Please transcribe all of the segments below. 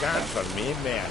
Ganz von mir mehr.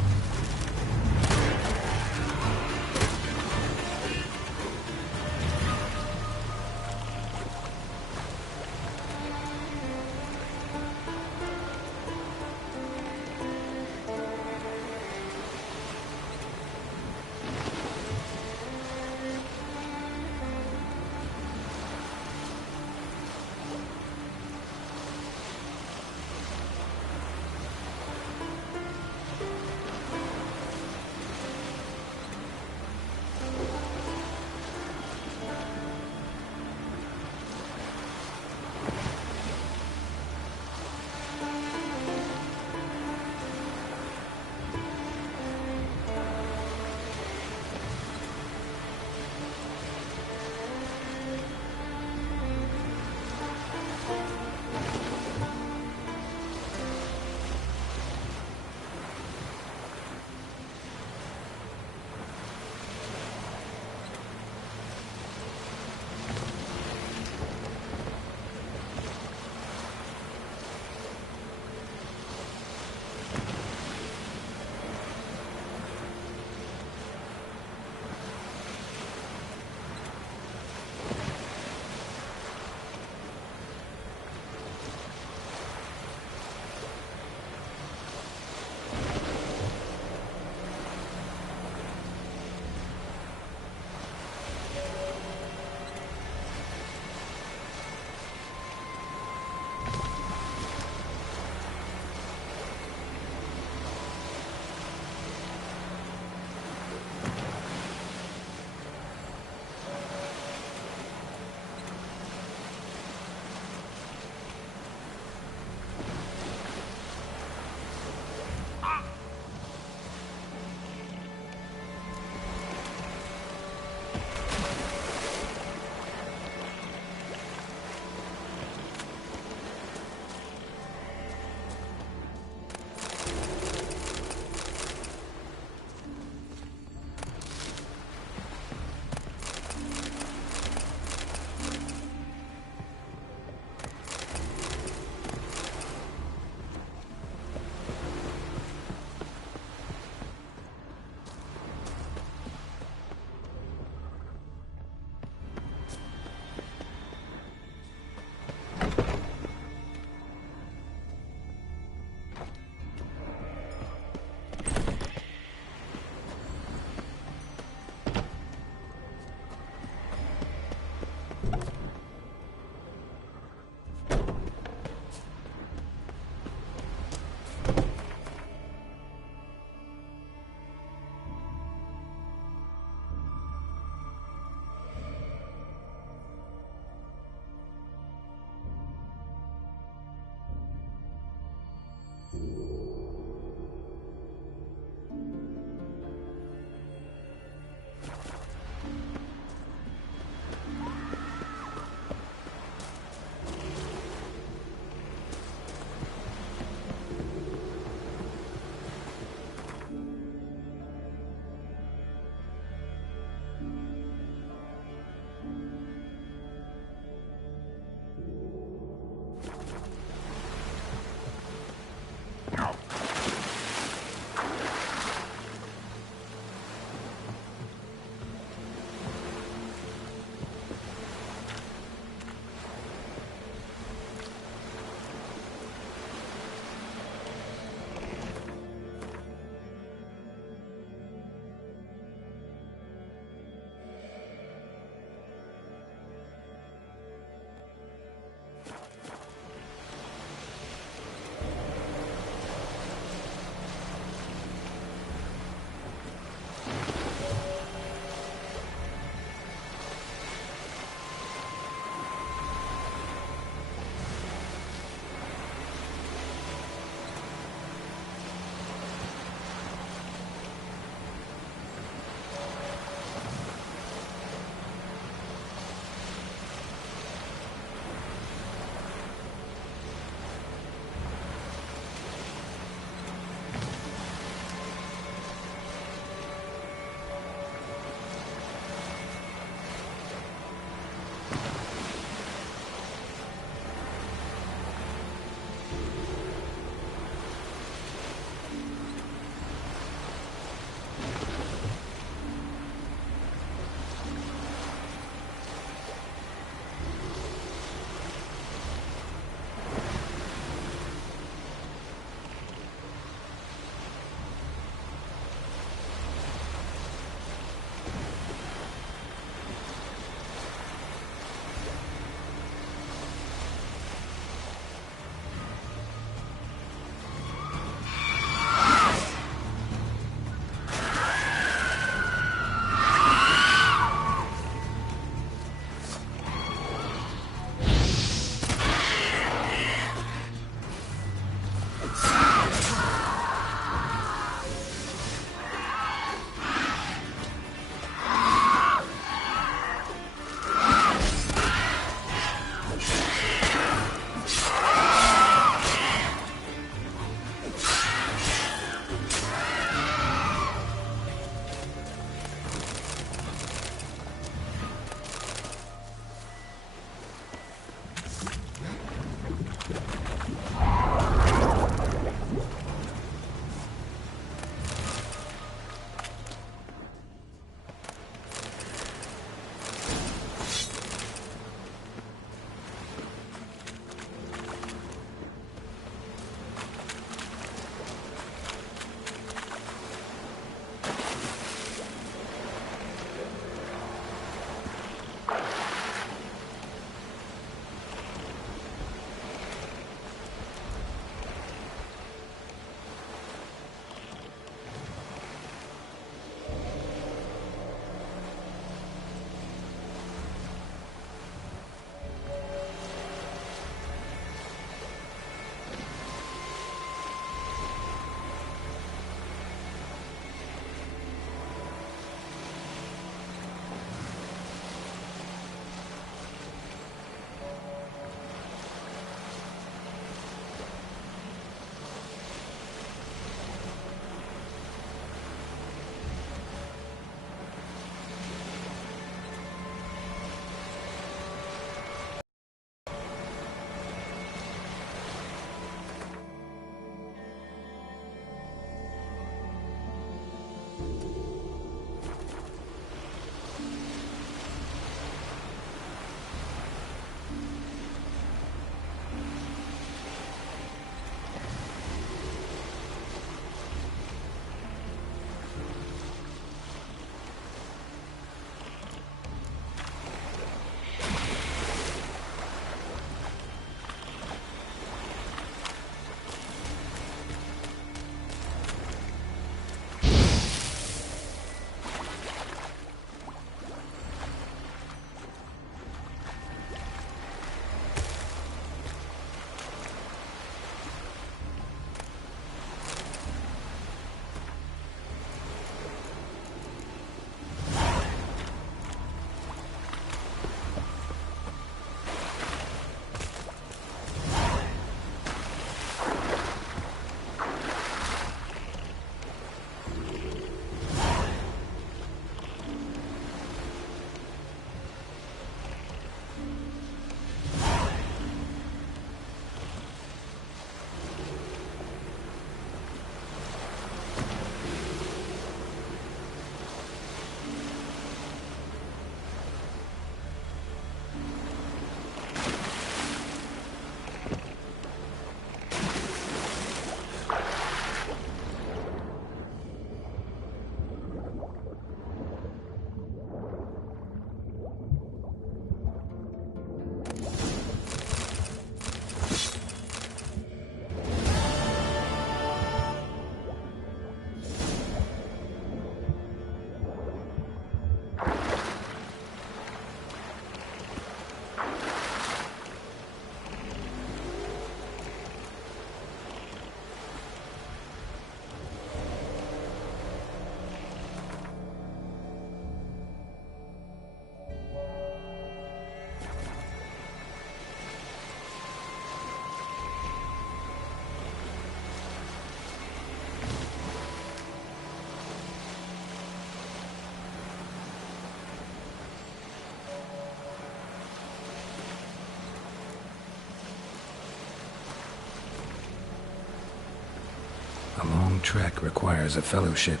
long trek requires a fellowship.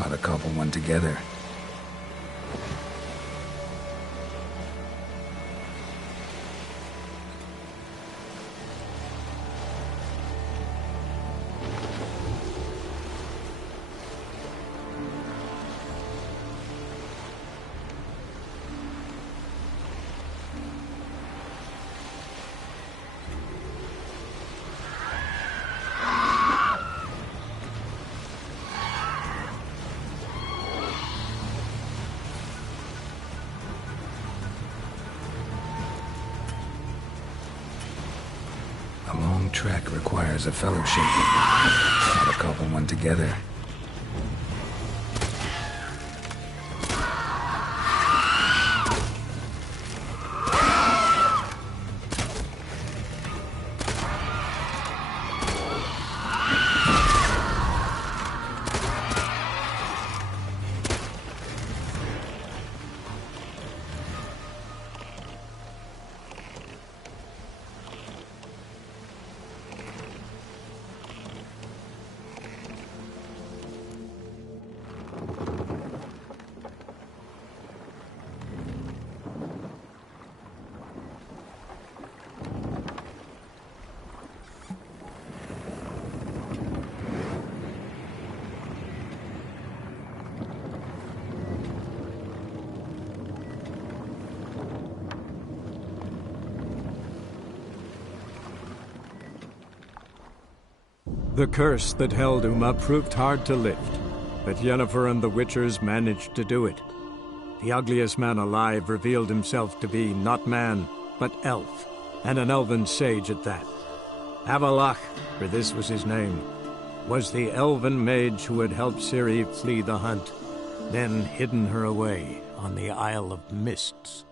Ought to cobble one together. Trek requires a fellowship. Ought to cobble one together. The curse that held Uma proved hard to lift, but Yennefer and the Witchers managed to do it. The ugliest man alive revealed himself to be not man, but elf, and an elven sage at that. Avallac'h, for this was his name, was the elven mage who had helped Ciri flee the hunt, then hidden her away on the Isle of Mists.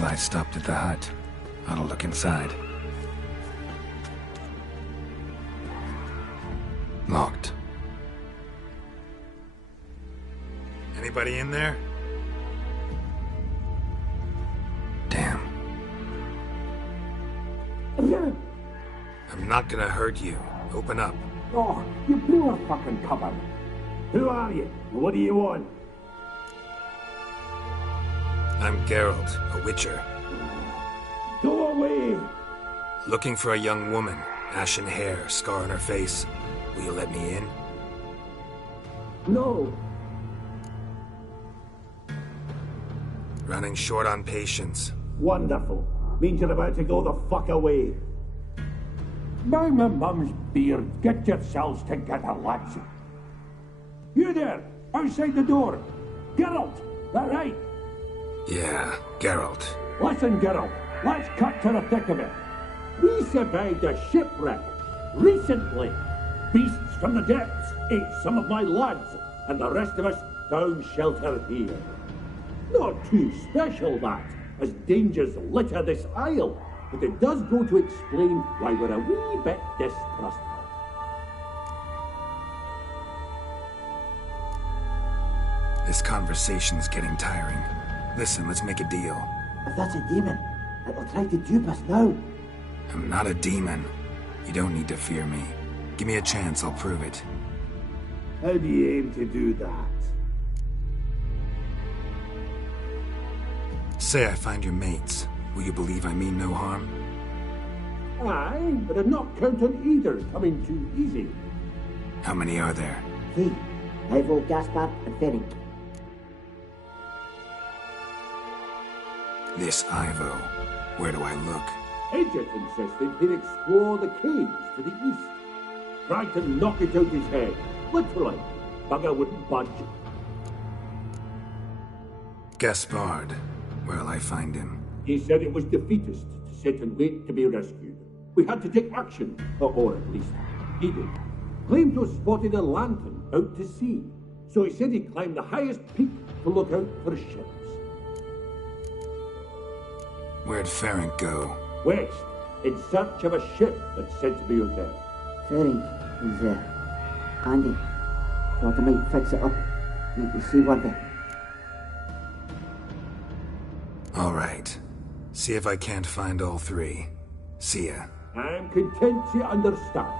Firefly stopped at the hut. I'll look inside. Locked. Anybody in there? Damn. I'm not gonna hurt you. Open up. Oh, you blew our fucking cover. Who are you? What do you want? I'm Geralt, a witcher. Go away! Looking for a young woman. Ashen hair, scar on her face. Will you let me in? No. Running short on patience. Wonderful. Means you're about to go the fuck away. By my mum's beard, get yourselves together, lads. You there, outside the door. Geralt, that right? Yeah, Geralt. Listen, Geralt, let's cut to the thick of it. We survived a shipwreck recently. Beasts from the depths ate some of my lads, and the rest of us found shelter here. Not too special, that, as dangers litter this isle, but it does go to explain why we're a wee bit distrustful. This conversation's getting tiring. Listen, let's make a deal. If that's a demon, it'll try to dupe us now. I'm not a demon. You don't need to fear me. Give me a chance, I'll prove it. How do you aim to do that? Say I find your mates. Will you believe I mean no harm? Aye, but I'd not count on either coming too easy. How many are there? 3. Ivo, Gaspar, and Ferenc. This Ivo. Where do I look? Edget insisted he'd explore the caves to the east. Tried to knock it out his head. Literally. Bugger wouldn't budge. Gaspard. Where'll I find him? He said it was defeatist to sit and wait to be rescued. We had to take action, or at least he did. Claimed to have spotted a lantern out to sea, so he said he climbed the highest peak to look out for ships. Where'd Ferenc go? West, in search of a ship that's said to be out there. Ferenc is handy. Thought I might fix it up. Need to see one thing. All right. See if I can't find all 3. See ya. I'm content to understand.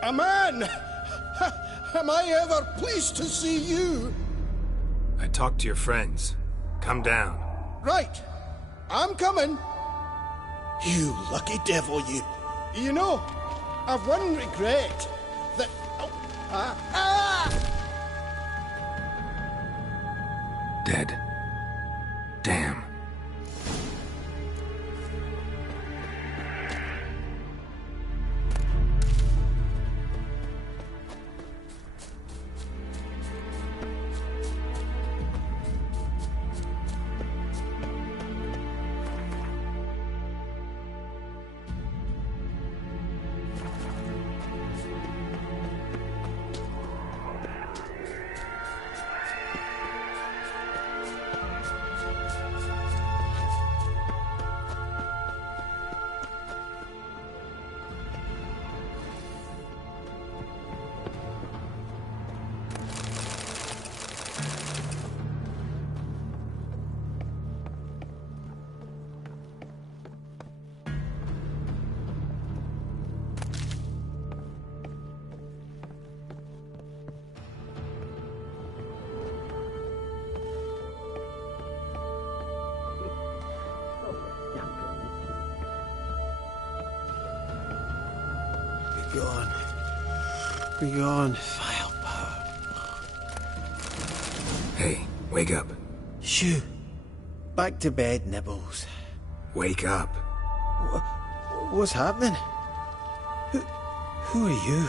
A man! Am I ever pleased to see you? I talked to your friends. Come down. Right. I'm coming. You lucky devil, you. You know, I've one regret. That... Dead. Damn. Begone. Begone, vile power. Hey, wake up. Shoo. Back to bed, Nibbles. Wake up. What's happening? Who are you?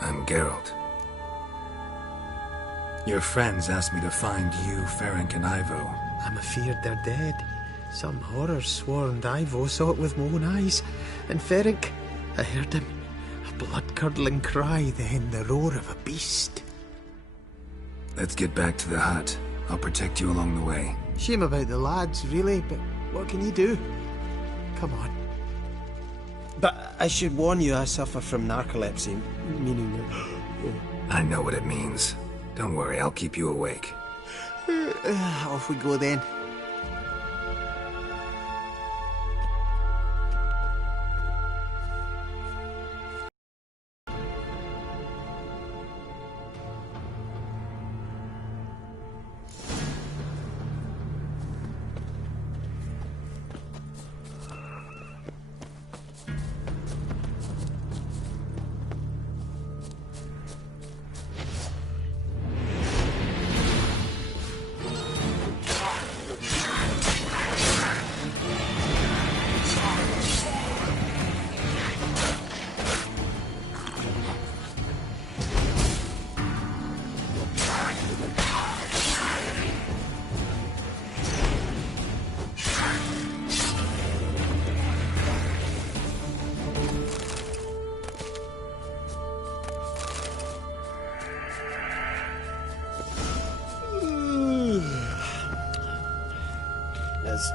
I'm Geralt. Your friends asked me to find you, Ferenc, and Ivo. I'm afeard they're dead. Some horror swarmed Ivo, saw it with my own eyes. And Ferenc, I heard him. A blood-curdling cry, then the roar of a beast. Let's get back to the hut. I'll protect you along the way. Shame about the lads, really, but what can you do? Come on. But I should warn you, I suffer from narcolepsy, meaning... I know what it means. Don't worry, I'll keep you awake. Off we go then.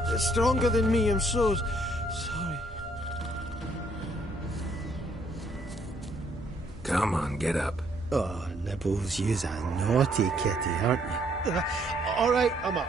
It's stronger than me, I'm so sorry. Come on, get up. Oh, Nibbles, you's a naughty kitty, aren't you? All right, I'm up.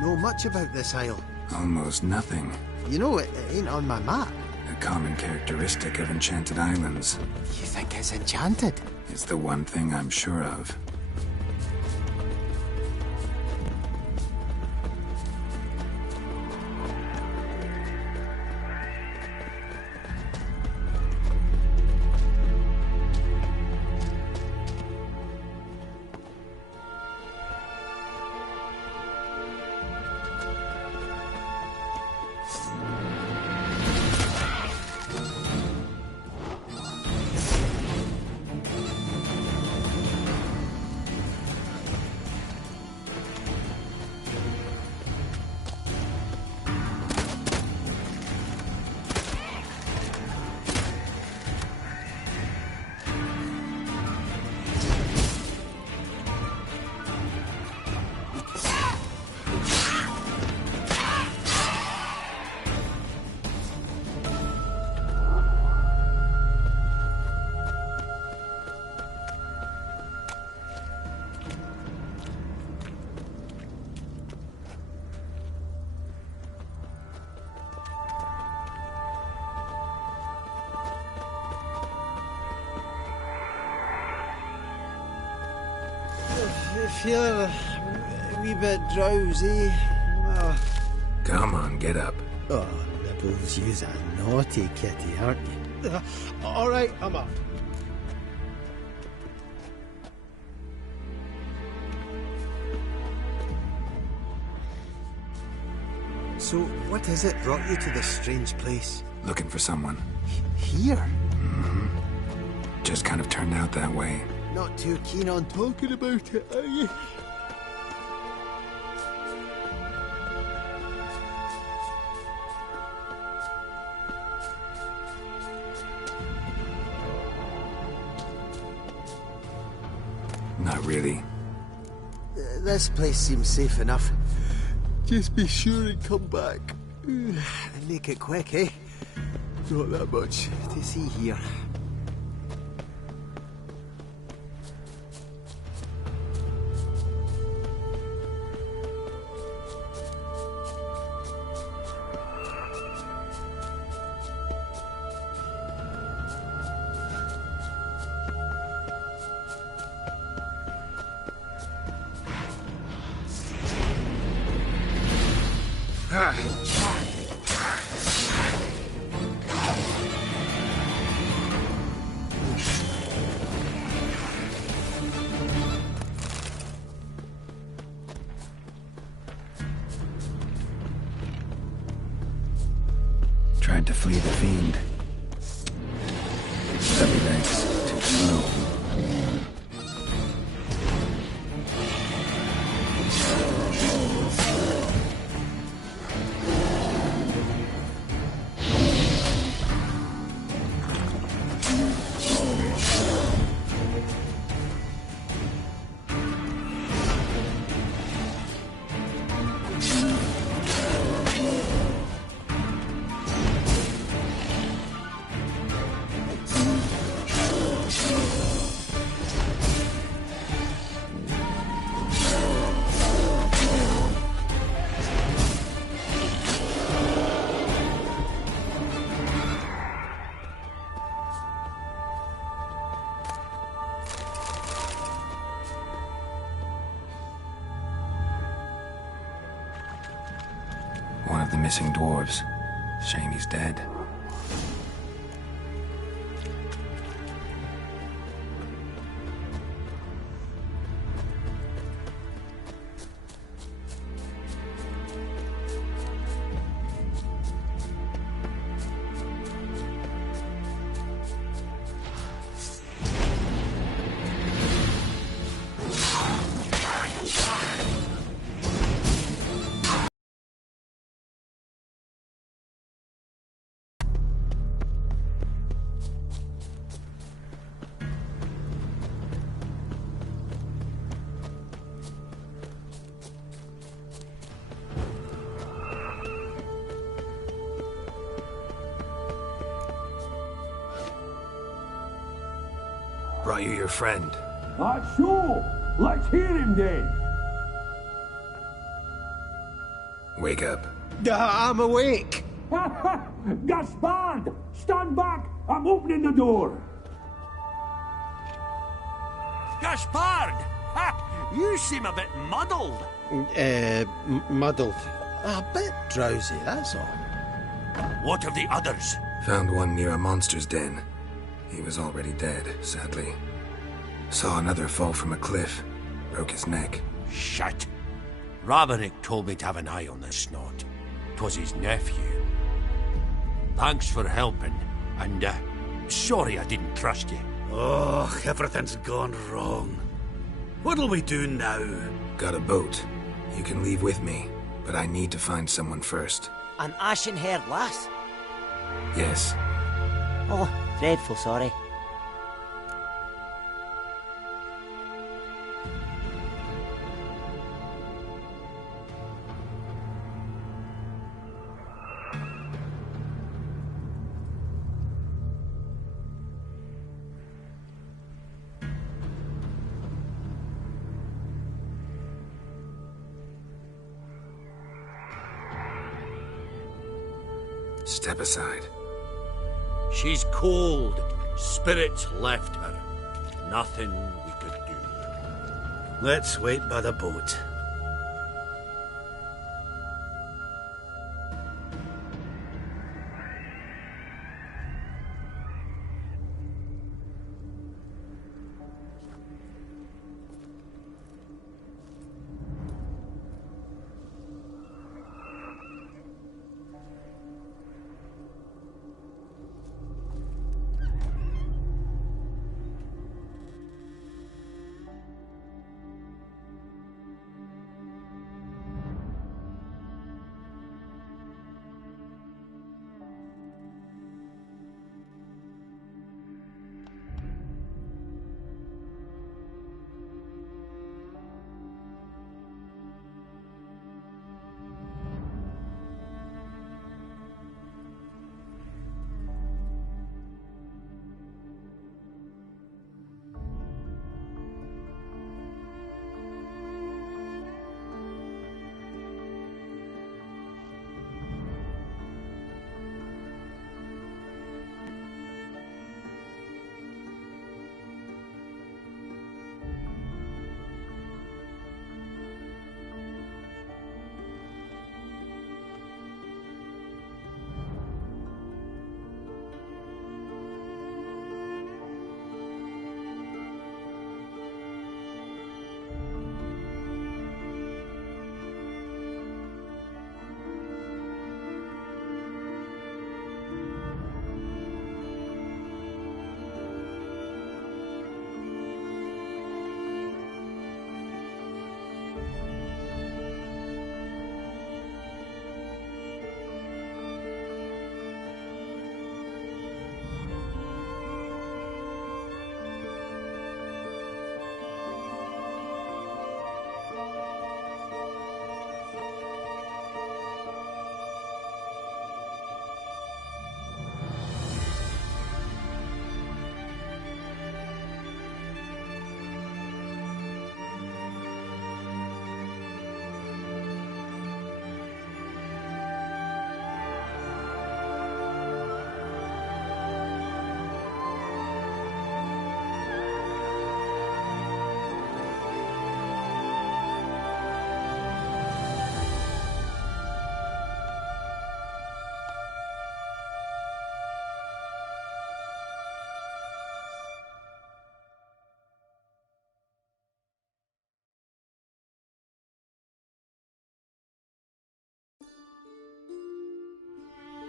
Know much about this isle? Almost nothing. You know, it ain't on my map. A common characteristic of enchanted islands. You think it's enchanted? It's the one thing I'm sure of. Feeling a wee bit drowsy. Oh, Come on, get up. Nibbles, you's a naughty kitty, aren't you? All right, I'm up. So, what is it brought you to this strange place? Looking for someone. Here? Just kind of turned out that way. Not too keen on talking about it, are you? Not really. This place seems safe enough. Just be sure and come back. And make it quick, eh? Not that much to see here. Tried to flee the fiend. Everything's too slow. One of the missing dwarves. Shame he's dead. Brought you your friend. Sure. Let's hear him then. Wake up. I'm awake. Gaspard! Stand back! I'm opening the door! Gaspard! Ha! You seem a bit muddled. Muddled. A bit drowsy, that's all. What of the others? Found one near a monster's den. He was already dead, sadly. Saw another fall from a cliff. Broke his neck. Shit. Raverick told me to have an eye on this snot. 'Twas his nephew. Thanks for helping, and sorry I didn't trust you. Oh, everything's gone wrong. What'll we do now? Got a boat. You can leave with me, but I need to find someone first. An ashen-haired lass? Yes. Oh, dreadful sorry. Step aside. She's cold. Spirits left her. Nothing we could do. Let's wait by the boat.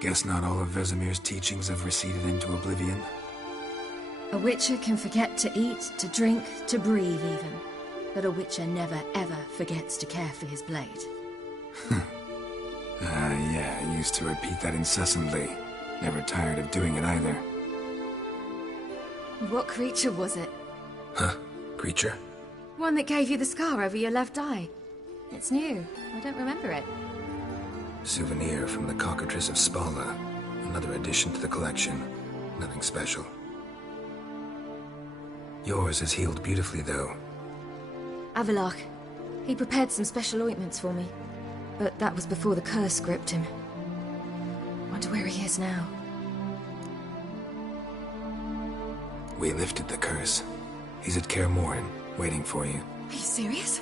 Guess not all of Vesemir's teachings have receded into oblivion. A witcher can forget to eat, to drink, to breathe even. But a witcher never ever forgets to care for his blade. Yeah, I used to repeat that incessantly. Never tired of doing it either. What creature was it? Huh? Creature? One that gave you the scar over your left eye. It's new. I don't remember it. Souvenir from the Cockatrice of Spala. Another addition to the collection. Nothing special. Yours is healed beautifully, though. Avallac'h. He prepared some special ointments for me. But that was before the curse gripped him. Wonder where he is now. We lifted the curse. He's at Kaer Morhen, waiting for you. Are you serious?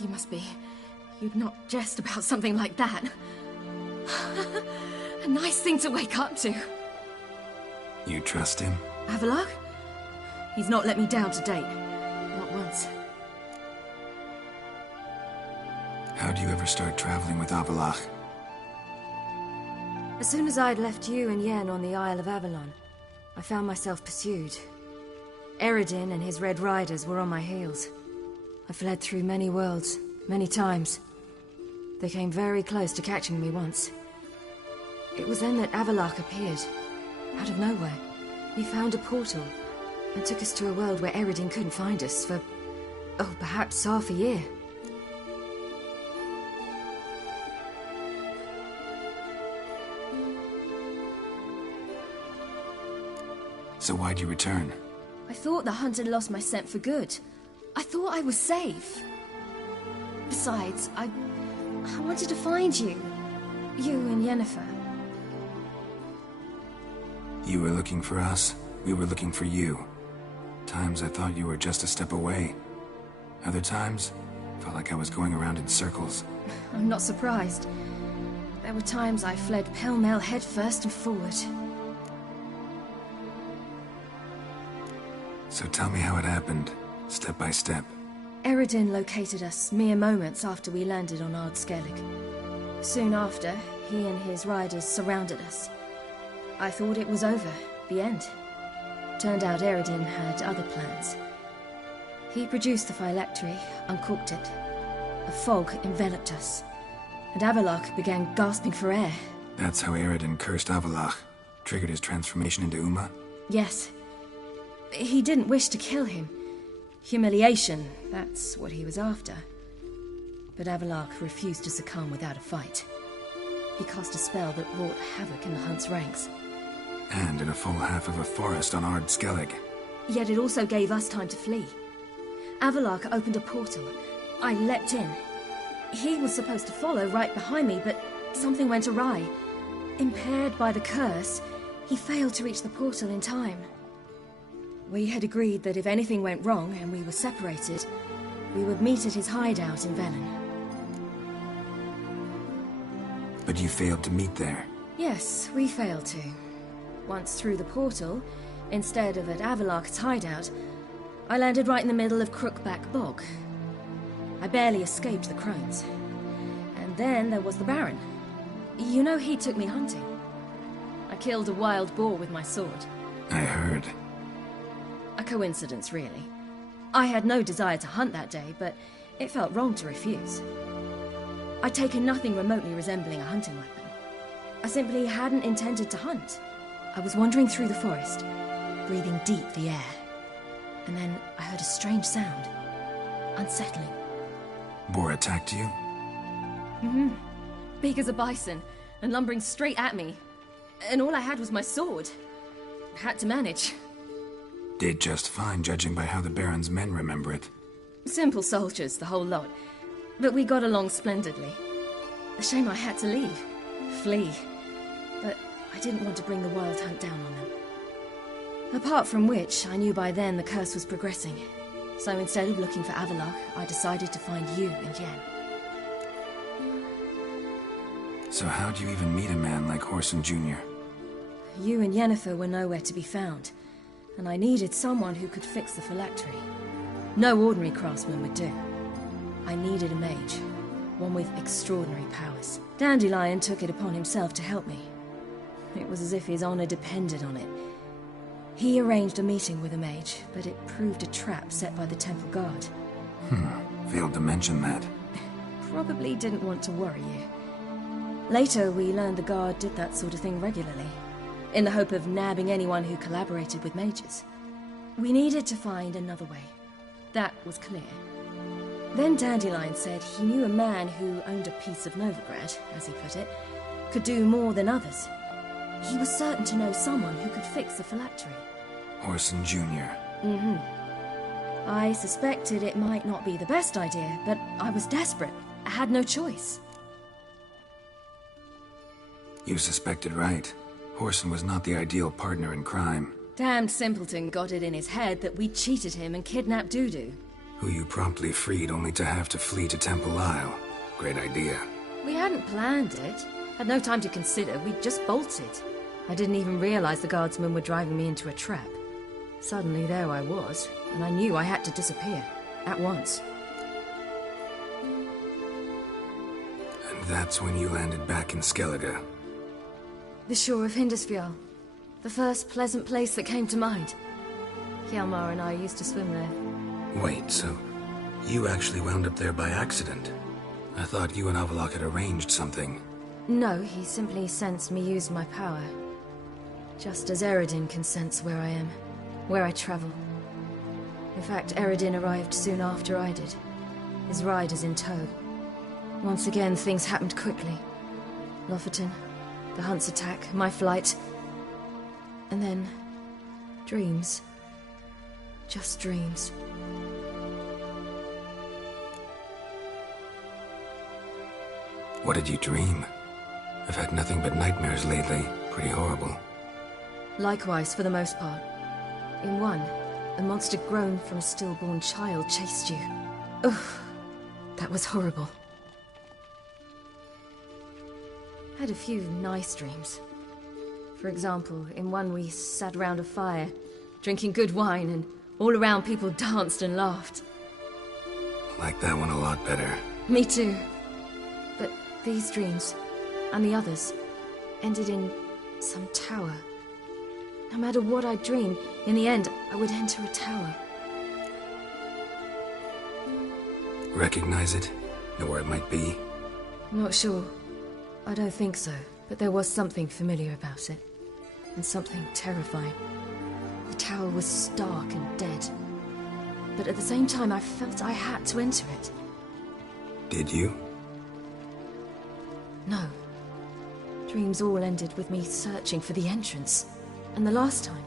You must be. You'd not jest about something like that. A nice thing to wake up to. You trust him? Avallac'h? He's not let me down to date. Not once. How'd you ever start traveling with Avallac'h? As soon as I'd left you and Yen on the Isle of Avalon, I found myself pursued. Eredin and his Red Riders were on my heels. I fled through many worlds, many times. They came very close to catching me once. It was then that Avallac'h appeared, out of nowhere. He found a portal, and took us to a world where Eredin couldn't find us for, perhaps half a year. So why'd you return? I thought the hunt had lost my scent for good. I thought I was safe. Besides, I wanted to find you. You and Yennefer. You were looking for us. We were looking for you. Times I thought you were just a step away. Other times, felt like I was going around in circles. I'm not surprised. There were times I fled pell-mell headfirst and forward. So tell me how it happened, step by step. Eredin located us mere moments after we landed on Ard Skellig. Soon after, he and his riders surrounded us. I thought it was over, the end. Turned out Eredin had other plans. He produced the phylactery, uncorked it. A fog enveloped us, and Avallac'h began gasping for air. That's how Eredin cursed Avallac'h, triggered his transformation into Uma? Yes. He didn't wish to kill him. Humiliation, that's what he was after. But Avallac'h refused to succumb without a fight. He cast a spell that wrought havoc in the Hunt's ranks. And in a full half of a forest on Ard Skellig. Yet it also gave us time to flee. Avallac'h opened a portal. I leapt in. He was supposed to follow right behind me, but something went awry. Impaired by the curse, he failed to reach the portal in time. We had agreed that if anything went wrong and we were separated, we would meet at his hideout in Velen. But you failed to meet there. Yes, we failed to. Once through the portal, instead of at Avallac'h's hideout, I landed right in the middle of Crookback Bog. I barely escaped the crones. And then there was the Baron. You know, he took me hunting. I killed a wild boar with my sword. I heard. A coincidence, really. I had no desire to hunt that day, but it felt wrong to refuse. I'd taken nothing remotely resembling a hunting weapon. I simply hadn't intended to hunt. I was wandering through the forest, breathing deep the air. And then I heard a strange sound. Unsettling. Boar attacked you? Mm-hmm. Big as a bison, and lumbering straight at me. And all I had was my sword. Had to manage. Did just fine, judging by how the Baron's men remember it. Simple soldiers, the whole lot. But we got along splendidly. A shame I had to leave. Flee. But I didn't want to bring the Wild Hunt down on them. Apart from which, I knew by then the curse was progressing. So instead of looking for Avallac'h, I decided to find you and Yen. So how'd you even meet a man like Whoreson Jr.? You and Yennefer were nowhere to be found, and I needed someone who could fix the phylactery. No ordinary craftsman would do. I needed a mage, one with extraordinary powers. Dandelion took it upon himself to help me. It was as if his honor depended on it. He arranged a meeting with a mage, but it proved a trap set by the Temple Guard. Failed to mention that. Probably didn't want to worry you. Later, we learned the Guard did that sort of thing regularly, in the hope of nabbing anyone who collaborated with mages. We needed to find another way. That was clear. Then Dandelion said he knew a man who owned a piece of Novigrad, as he put it, could do more than others. He was certain to know someone who could fix the phylactery. Whoreson Jr. Mm-hmm. I suspected it might not be the best idea, but I was desperate. I had no choice. You suspected right. Whoreson was not the ideal partner in crime. Damned simpleton got it in his head that we cheated him and kidnapped Dudu. Who you promptly freed only to have to flee to Temple Isle. Great idea. We hadn't planned it. Had no time to consider. We just bolted. I didn't even realize the guardsmen were driving me into a trap. Suddenly there I was, and I knew I had to disappear. At once. And that's when you landed back in Skellige. The shore of Hindisfjall. The first pleasant place that came to mind. Hjalmar and I used to swim there. Wait, so you actually wound up there by accident? I thought you and Avallac'h had arranged something. No, he simply sensed me use my power. Just as Eredin can sense where I am, where I travel. In fact, Eredin arrived soon after I did, his riders in tow. Once again, things happened quickly. Lofoten, the Hunt's attack, my flight. And then, dreams. Just dreams. What did you dream? I've had nothing but nightmares lately. Pretty horrible. Likewise, for the most part. In one, a monster grown from a stillborn child chased you. Ugh, that was horrible. I had a few nice dreams. For example, in one we sat around a fire, drinking good wine, and all around people danced and laughed. I like that one a lot better. Me too. But these dreams, and the others, ended in some tower. No matter what I dreamed, in the end, I would enter a tower. Recognize it? Know where it might be? Not sure. I don't think so, but there was something familiar about it. And something terrifying. The tower was stark and dead. But at the same time, I felt I had to enter it. Did you? No. Dreams all ended with me searching for the entrance. And the last time,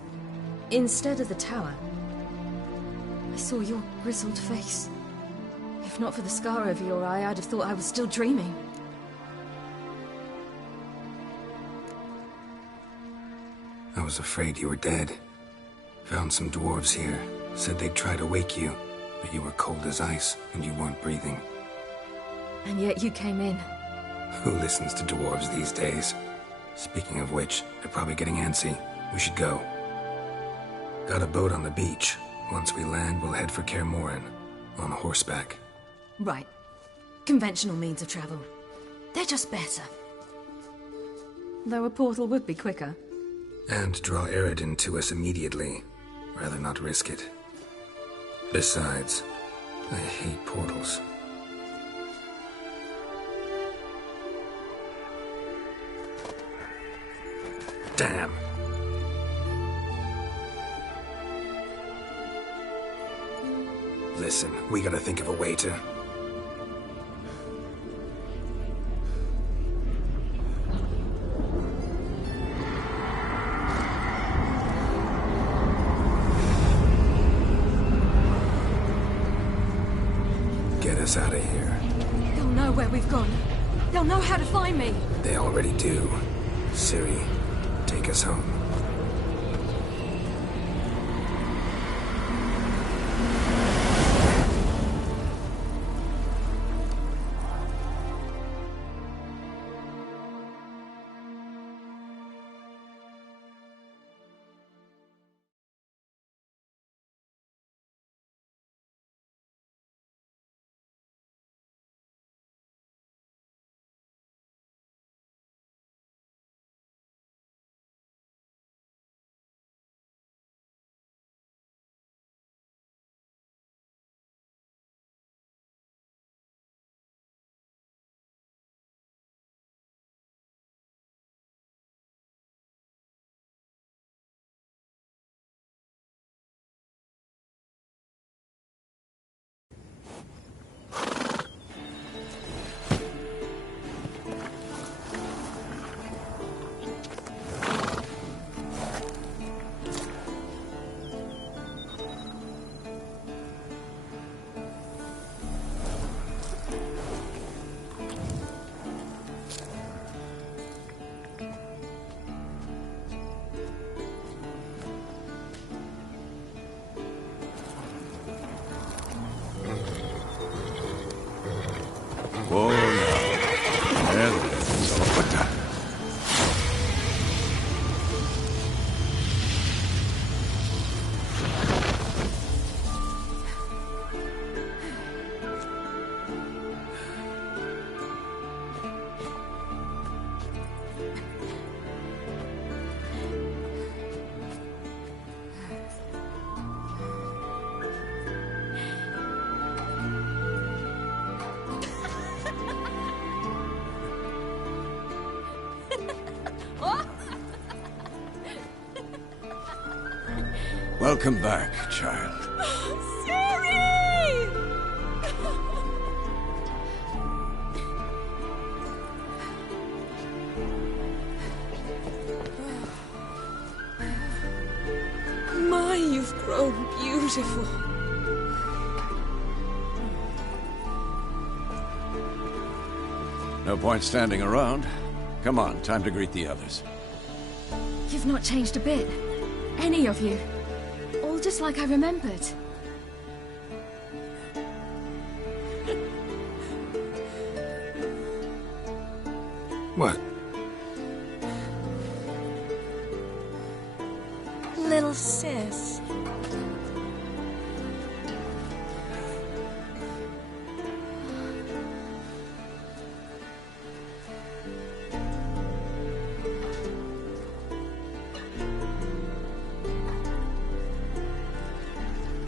instead of the tower, I saw your grizzled face. If not for the scar over your eye, I'd have thought I was still dreaming. I was afraid you were dead. Found some dwarves here. Said they'd try to wake you, but you were cold as ice and you weren't breathing. And yet you came in. Who listens to dwarves these days? Speaking of which, they're probably getting antsy. We should go. Got a boat on the beach. Once we land, we'll head for Kaer Morhen. On horseback. Right. Conventional means of travel. They're just better. Though a portal would be quicker. And draw Eredin to us immediately. Rather not risk it. Besides, I hate portals. Damn. Listen, we gotta think of a way to... Get us out of here. They'll know where we've gone. They'll know how to find me. They already do. Ciri, take us home. Whoa, now. There, so what the... Welcome back, child. Ciri! My, you've grown beautiful. No point standing around. Come on, time to greet the others. You've not changed a bit. Any of you. All just like I remembered. What? Little sis.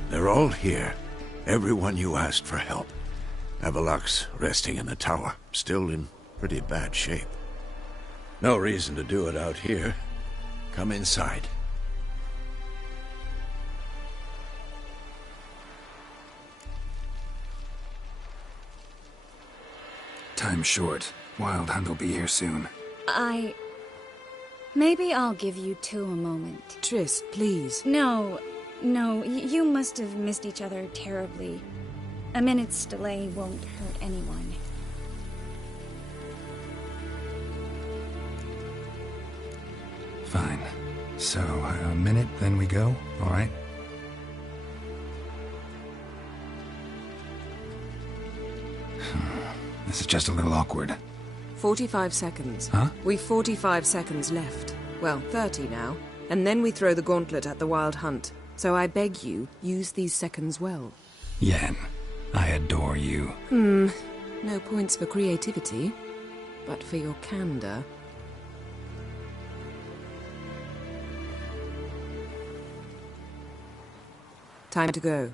They're all here. Everyone you asked for help. Avallac'h's resting in the tower, still in pretty bad shape. No reason to do it out here. Come inside. Time's short. Wild Hunt will be here soon. Maybe I'll give you two a moment. Triss, please. No, you must have missed each other terribly. A minute's delay won't hurt anyone. Fine. So, a minute, then we go? All right? This is just a little awkward. 45 seconds. Huh? We've 45 seconds left. Well, 30 now. And then we throw the gauntlet at the Wild Hunt. So I beg you, use these seconds well. Yen, I adore you. No points for creativity, but for your candor. Time to go.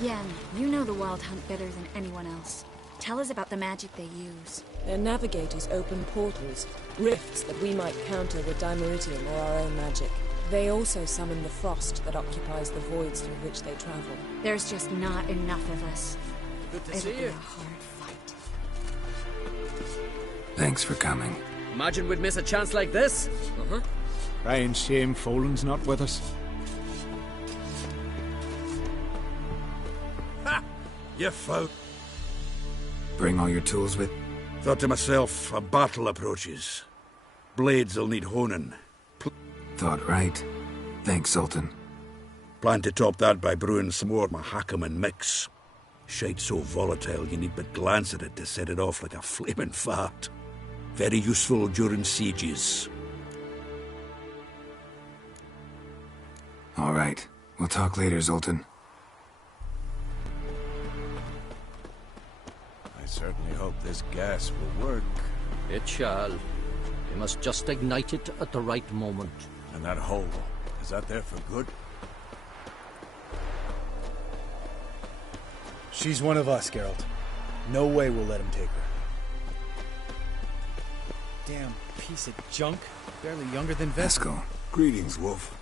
Yen, you know the Wild Hunt better than anyone else. Tell us about the magic they use. Their navigators open portals, rifts that we might counter with Dimeritium or our own magic. They also summon the frost that occupies the voids through which they travel. There's just not enough of us. Good to It'll see be you. a hard fight. Thanks for coming. Imagine we'd miss a chance like this. Crying shame Folan's not with us. Ha! You fool. Bring all your tools with... Thought to myself, a battle approaches. Blades will need honing. Thought right. Thanks, Sultan. Plan to top that by brewing some more Mahakaman mix. Shite so volatile you need but glance at it to set it off like a flaming fart. Very useful during sieges. All right. We'll talk later, Zoltan. I certainly hope this gas will work. It shall. We must just ignite it at the right moment. And that hole, is that there for good? She's one of us, Geralt. No way we'll let him take her. Damn piece of junk. Barely younger than Veskel. Greetings, Wolf.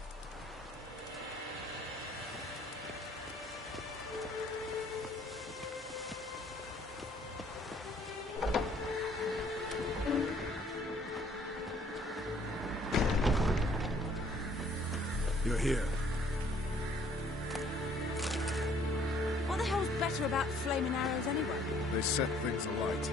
You're here. What the hell's better about flaming arrows anyway? They set things alight.